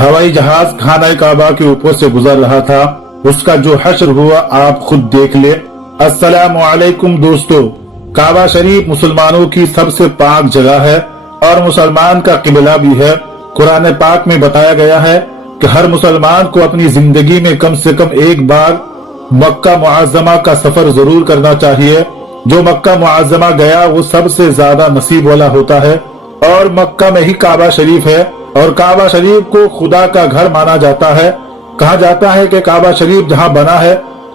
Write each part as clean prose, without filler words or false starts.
हवाई जहाज खाना काबा के ऊपर से गुजर रहा था। उसका जो हश्र हुआ आप खुद देख ले। अस्सलामु अलैकुम दोस्तों, काबा शरीफ मुसलमानों की सबसे पाक जगह है और मुसलमान का किबला भी है। कुरान पाक में बताया गया है कि हर मुसलमान को अपनी जिंदगी में कम से कम एक बार मक्का मुअज़्ज़मा का सफर जरूर करना चाहिए। जो मक्का मुअज़्ज़मा गया वो सबसे ज्यादा नसीब वाला होता है। और मक्का में ही काबा शरीफ है और काबा शरीफ को खुदा का घर माना जाता है। कहा जाता है कि काबा शरीफ जहाँ बना है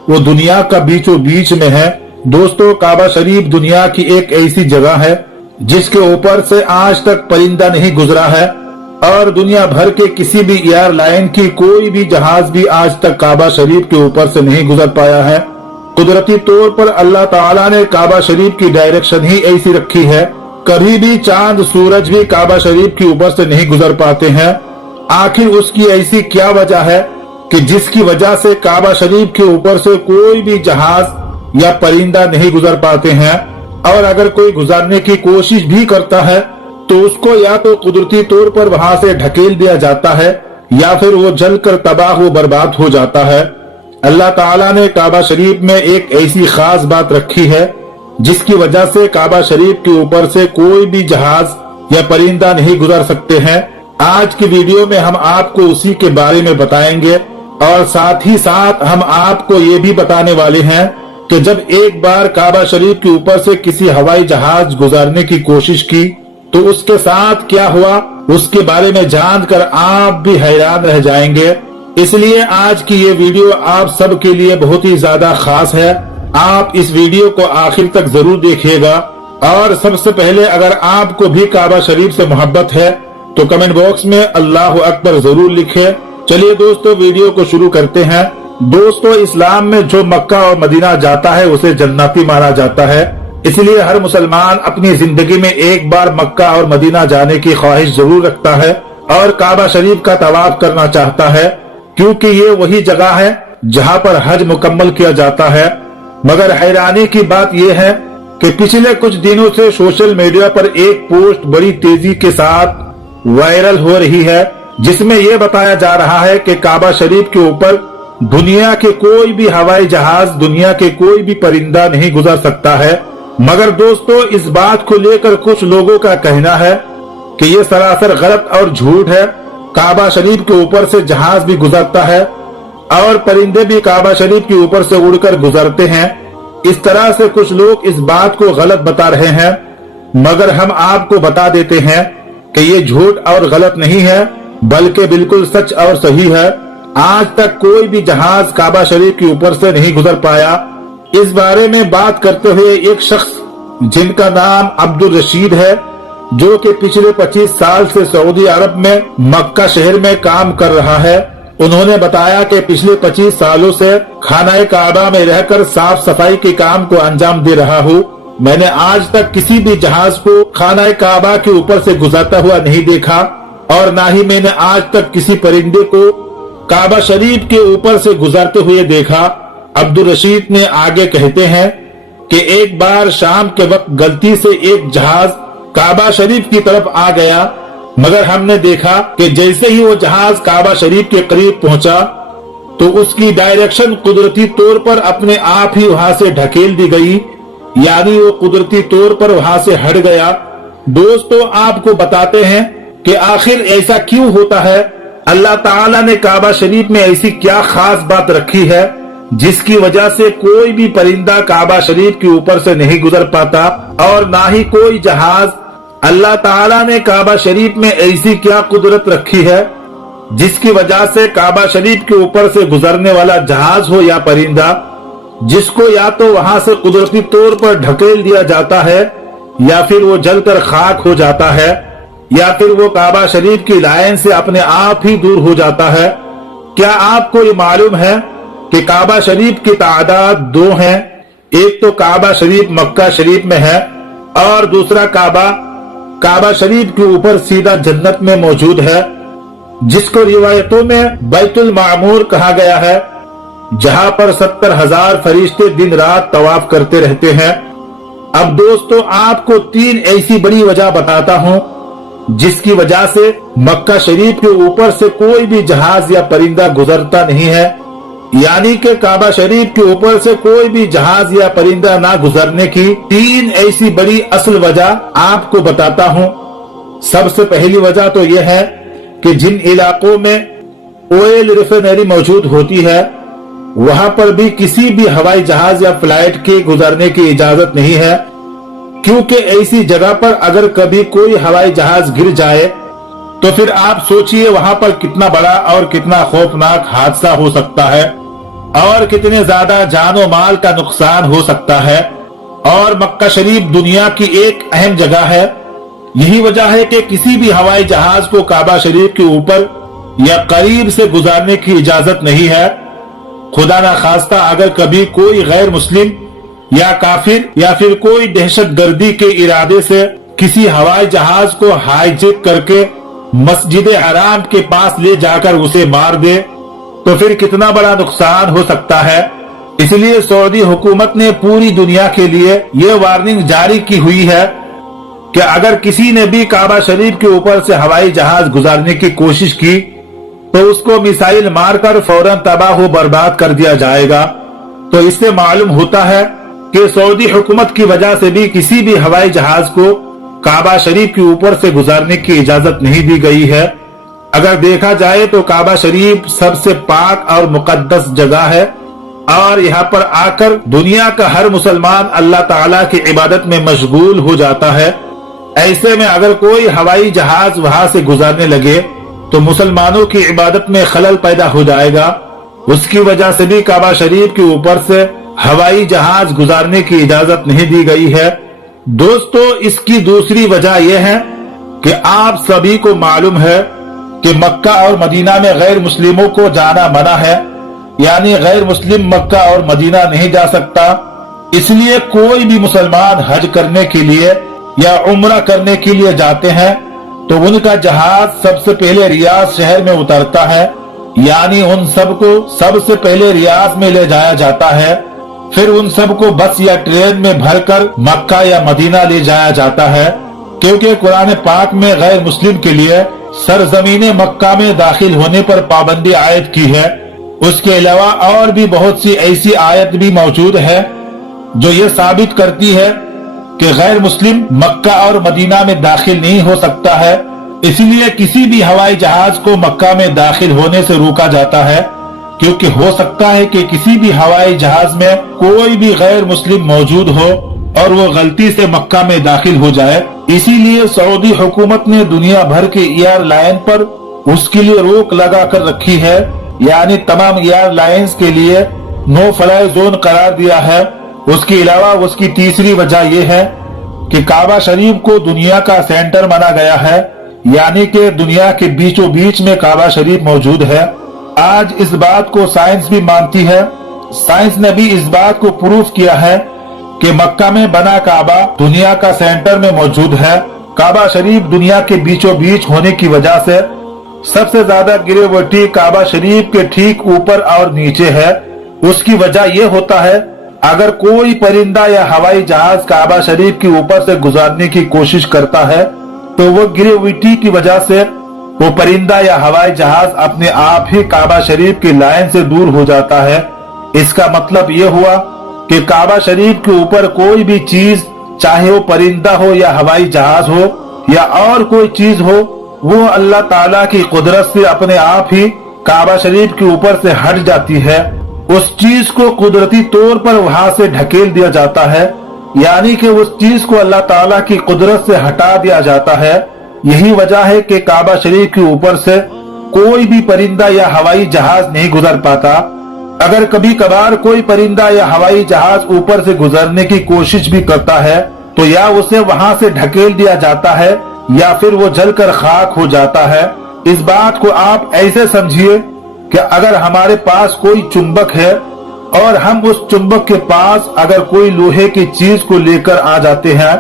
वो दुनिया का बीचों बीच में है। दोस्तों, काबा शरीफ दुनिया की एक ऐसी जगह है जिसके ऊपर से आज तक परिंदा नहीं गुजरा है और दुनिया भर के किसी भी एयरलाइन की कोई भी जहाज भी आज तक काबा शरीफ के ऊपर से नहीं गुजर पाया है। कुदरती तौर पर अल्लाह ताला ने काबा शरीफ की डायरेक्शन ही ऐसी रखी है। कभी भी चांद सूरज भी काबा शरीफ के ऊपर से नहीं गुजर पाते हैं। आखिर उसकी ऐसी क्या वजह है कि जिसकी वजह से काबा शरीफ के ऊपर से कोई भी जहाज या परिंदा नहीं गुजर पाते हैं, और अगर कोई गुजरने की कोशिश भी करता है तो उसको या तो कुदरती तौर पर वहां से ढकेल दिया जाता है या फिर वो जलकर तबाह व बर्बाद हो जाता है। अल्लाह ताला ने काबा शरीफ में एक ऐसी खास बात रखी है जिसकी वजह से काबा शरीफ के ऊपर से कोई भी जहाज या परिंदा नहीं गुजर सकते हैं। आज की वीडियो में हम आपको उसी के बारे में बताएंगे और साथ ही साथ हम आपको ये भी बताने वाले हैं कि जब एक बार काबा शरीफ के ऊपर से किसी हवाई जहाज गुजारने की कोशिश की तो उसके साथ क्या हुआ, उसके बारे में जानकर आप भी हैरान रह जाएंगे। इसलिए आज की ये वीडियो आप सब के लिए बहुत ही ज्यादा खास है। आप इस वीडियो को आखिर तक जरूर देखिएगा। और सबसे पहले अगर आपको भी काबा शरीफ से मोहब्बत है तो कमेंट बॉक्स में अल्लाह अकबर जरूर लिखे। चलिए दोस्तों, वीडियो को शुरू करते हैं। दोस्तों, इस्लाम में जो मक्का और मदीना जाता है उसे जन्नती माना जाता है। इसलिए हर मुसलमान अपनी जिंदगी में एक बार मक्का और मदीना जाने की ख्वाहिश जरूर रखता है और काबा शरीफ का तवाफ करना चाहता है, क्योंकि ये वही जगह है जहाँ पर हज मुकम्मल किया जाता है। मगर हैरानी की बात यह है कि पिछले कुछ दिनों से सोशल मीडिया पर एक पोस्ट बड़ी तेजी के साथ वायरल हो रही है, जिसमें यह बताया जा रहा है कि काबा शरीफ के ऊपर दुनिया के कोई भी हवाई जहाज, दुनिया के कोई भी परिंदा नहीं गुजर सकता है। मगर दोस्तों, इस बात को लेकर कुछ लोगों का कहना है कि ये सरासर गलत और झूठ है। काबा शरीफ के ऊपर से जहाज भी गुजरता है और परिंदे भी काबा शरीफ के ऊपर से उड़कर गुजरते हैं। इस तरह से कुछ लोग इस बात को गलत बता रहे हैं, मगर हम आपको बता देते हैं कि ये झूठ और गलत नहीं है, बल्कि बिल्कुल सच और सही है। आज तक कोई भी जहाज काबा शरीफ के ऊपर से नहीं गुजर पाया। इस बारे में बात करते हुए एक शख्स जिनका नाम अब्दुल रशीद है, जो कि पिछले 25 साल से सऊदी अरब में मक्का शहर में काम कर रहा है, उन्होंने बताया कि पिछले 25 सालों से खाना काबा में रहकर साफ सफाई के काम को अंजाम दे रहा हूँ। मैंने आज तक किसी भी जहाज को खाना काबा के ऊपर से गुजरता हुआ नहीं देखा और न ही मैंने आज तक किसी परिंदे को काबा शरीफ के ऊपर से गुजरते हुए देखा। अब्दुल रशीद ने आगे कहते हैं कि एक बार शाम के वक्त गलती से एक जहाज काबा शरीफ की तरफ आ गया, मगर हमने देखा कि जैसे ही वो जहाज काबा शरीफ के करीब पहुंचा तो उसकी डायरेक्शन कुदरती तौर पर अपने आप ही वहां से ढकेल दी गई, यानी वो कुदरती तौर पर वहां से हट गया। दोस्तों, आपको बताते हैं कि आखिर ऐसा क्यों होता है। अल्लाह ताला ने काबा शरीफ में ऐसी क्या खास बात रखी है जिसकी वजह से कोई भी परिंदा काबा शरीफ के ऊपर से नहीं गुजर पाता और ना ही कोई जहाज। अल्लाह ताला ने काबा शरीफ में ऐसी क्या कुदरत रखी है जिसकी वजह से काबा शरीफ के ऊपर से गुजरने वाला जहाज हो या परिंदा, जिसको या तो वहां से कुदरती तौर पर ढकेल दिया जाता है या फिर वो जलकर खाक हो जाता है या फिर वो काबा शरीफ की लाइन से अपने आप ही दूर हो जाता है। क्या आपको ये मालूम है कि काबा शरीफ की तादाद 2 हैं। एक तो काबा शरीफ मक्का शरीफ में है और दूसरा काबा शरीफ के ऊपर सीधा जन्नत में मौजूद है, जिसको रिवायतों में बैतुल मामूर कहा गया है, जहां पर 70,000 फरिश्ते दिन रात तवाफ करते रहते हैं। अब दोस्तों, आपको 3 ऐसी बड़ी वजह बताता हूं जिसकी वजह से मक्का शरीफ के ऊपर से कोई भी जहाज या परिंदा गुजरता नहीं है। यानी कि काबा शरीफ के ऊपर से कोई भी जहाज या परिंदा ना गुजरने की 3 ऐसी बड़ी असल वजह आपको बताता हूँ। सबसे पहली वजह तो यह है कि जिन इलाकों में ऑयल रिफाइनरी मौजूद होती है वहां पर भी किसी भी हवाई जहाज या फ्लाइट के गुजरने की इजाजत नहीं है, क्योंकि ऐसी जगह पर अगर कभी कोई हवाई जहाज गिर जाए तो फिर आप सोचिए वहां पर कितना बड़ा और कितना खौफनाक हादसा हो सकता है और कितने ज्यादा जानो माल का नुकसान हो सकता है। और मक्का शरीफ दुनिया की एक अहम जगह है। यही वजह है कि किसी भी हवाई जहाज को काबा शरीफ के ऊपर या करीब से गुजारने की इजाजत नहीं है। खुदा ना खास्ता अगर कभी कोई गैर मुस्लिम या काफिर या फिर कोई दहशतगर्दी के इरादे से किसी हवाई जहाज को हाईजैक करके मस्जिद हराम के पास ले जाकर उसे मार दे तो फिर कितना बड़ा नुकसान हो सकता है। इसलिए सऊदी हुकूमत ने पूरी दुनिया के लिए यह वार्निंग जारी की हुई है कि अगर किसी ने भी काबा शरीफ के ऊपर से हवाई जहाज गुजारने की कोशिश की तो उसको मिसाइल मारकर फौरन तबाह व बर्बाद कर दिया जाएगा। तो इससे मालूम होता है कि सऊदी हुकूमत की वजह से भी किसी भी हवाई जहाज को काबा शरीफ के ऊपर से गुजारने की इजाजत नहीं दी गई है। अगर देखा जाए तो काबा शरीफ सबसे पाक और मुकद्दस जगह है और यहाँ पर आकर दुनिया का हर मुसलमान अल्लाह ताला की इबादत में मशगूल हो जाता है। ऐसे में अगर कोई हवाई जहाज वहां से गुजारने लगे तो मुसलमानों की इबादत में खलल पैदा हो जाएगा। उसकी वजह से भी काबा शरीफ के ऊपर से हवाई जहाज गुजारने की इजाजत नहीं दी गई है। दोस्तों, इसकी दूसरी वजह यह है कि आप सभी को मालूम है कि मक्का और मदीना में गैर मुस्लिमों को जाना मना है, यानी गैर मुस्लिम मक्का और मदीना नहीं जा सकता। इसलिए कोई भी मुसलमान हज करने के लिए या उम्रा करने के लिए जाते हैं तो उनका जहाज सबसे पहले रियाद शहर में उतरता है, यानी उन सबको सबसे पहले रियाद में ले जाया जाता है। फिर उन सबको बस या ट्रेन में भरकर मक्का या मदीना ले जाया जाता है, क्योंकि कुरान पाक में गैर मुस्लिम के लिए सरजमीन मक्का में दाखिल होने पर पाबंदी आयत की है। उसके अलावा और भी बहुत सी ऐसी आयत भी मौजूद है जो ये साबित करती है कि गैर मुस्लिम मक्का और मदीना में दाखिल नहीं हो सकता है। इसलिए किसी भी हवाई जहाज को मक्का में दाखिल होने से रोका जाता है, क्योंकि हो सकता है कि किसी भी हवाई जहाज में कोई भी गैर मुस्लिम मौजूद हो और वो गलती से मक्का में दाखिल हो जाए। इसीलिए सऊदी हुकूमत ने दुनिया भर के एयरलाइन पर उसके लिए रोक लगा कर रखी है, यानी तमाम एयरलाइंस के लिए नो फ्लाई जोन करार दिया है। उसके अलावा उसकी तीसरी वजह यह है कि काबा शरीफ को दुनिया का सेंटर माना गया है, यानी कि दुनिया के बीचों बीच में काबा शरीफ मौजूद है। आज इस बात को साइंस भी मानती है। साइंस ने भी इस बात को प्रूफ किया है कि मक्का में बना काबा दुनिया का सेंटर में मौजूद है। काबा शरीफ दुनिया के बीचों बीच होने की वजह से सबसे ज्यादा गिरेवटी काबा शरीफ के ठीक ऊपर और नीचे है। उसकी वजह यह होता है अगर कोई परिंदा या हवाई जहाज काबा शरीफ के ऊपर से गुजारने की कोशिश करता है तो वो ग्रेविटी की वजह से वो परिंदा या हवाई जहाज अपने आप ही काबा शरीफ की लाइन से दूर हो जाता है। इसका मतलब ये हुआ कि काबा शरीफ के ऊपर कोई भी चीज, चाहे वो परिंदा हो या हवाई जहाज हो या और कोई चीज हो, वो अल्लाह ताला की कुदरत से अपने आप ही काबा शरीफ के ऊपर से हट जाती है। उस चीज को कुदरती तौर पर वहां से ढकेल दिया जाता है, यानी कि उस चीज को अल्लाह ताला की कुदरत से हटा दिया जाता है। यही वजह है कि काबा शरीफ के ऊपर से कोई भी परिंदा या हवाई जहाज नहीं गुजर पाता। अगर कभी कभार कोई परिंदा या हवाई जहाज ऊपर से गुजरने की कोशिश भी करता है तो या उसे वहां से ढकेल दिया जाता है या फिर वो जलकर खाक हो जाता है। इस बात को आप ऐसे समझिए कि अगर हमारे पास कोई चुंबक है और हम उस चुंबक के पास अगर कोई लोहे की चीज को लेकर आ जाते हैं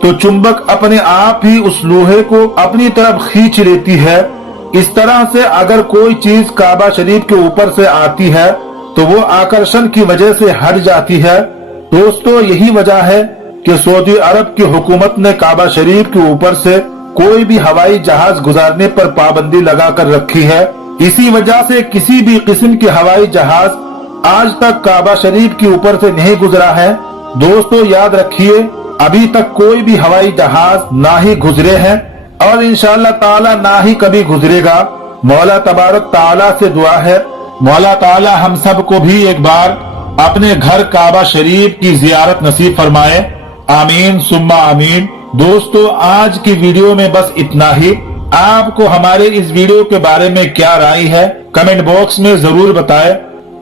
तो चुंबक अपने आप ही उस लोहे को अपनी तरफ खींच लेती है। इस तरह से अगर कोई चीज काबा शरीफ के ऊपर से आती है तो वो आकर्षण की वजह से हट जाती है। दोस्तों, यही वजह है कि सऊदी अरब की हुकूमत ने काबा शरीफ के ऊपर से कोई भी हवाई जहाज गुजारने पर पाबंदी लगा कर रखी है। इसी वजह से किसी भी किस्म के हवाई जहाज आज तक काबा शरीफ के ऊपर से नहीं गुजरा है। दोस्तों याद रखिए, अभी तक कोई भी हवाई जहाज ना ही गुजरे हैं और इंशाअल्लाह ताला ना ही कभी गुजरेगा। मौला तबारक ताला से दुआ है, मौला ताला हम सब को भी एक बार अपने घर काबा शरीफ की जियारत नसीब फरमाए। आमीन सुम्मा आमीन। दोस्तों आज की वीडियो में बस इतना ही। आपको हमारे इस वीडियो के बारे में क्या राय है कमेंट बॉक्स में जरूर बताएं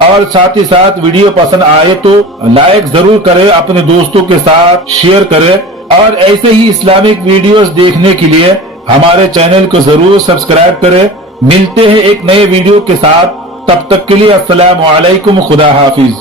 और साथ ही साथ वीडियो पसंद आए तो लाइक जरूर करें, अपने दोस्तों के साथ शेयर करें और ऐसे ही इस्लामिक वीडियोस देखने के लिए हमारे चैनल को जरूर सब्सक्राइब करें। मिलते हैं एक नए वीडियो के साथ, तब तक के लिए अस्सलाम वालेकुम, खुदा हाफिज।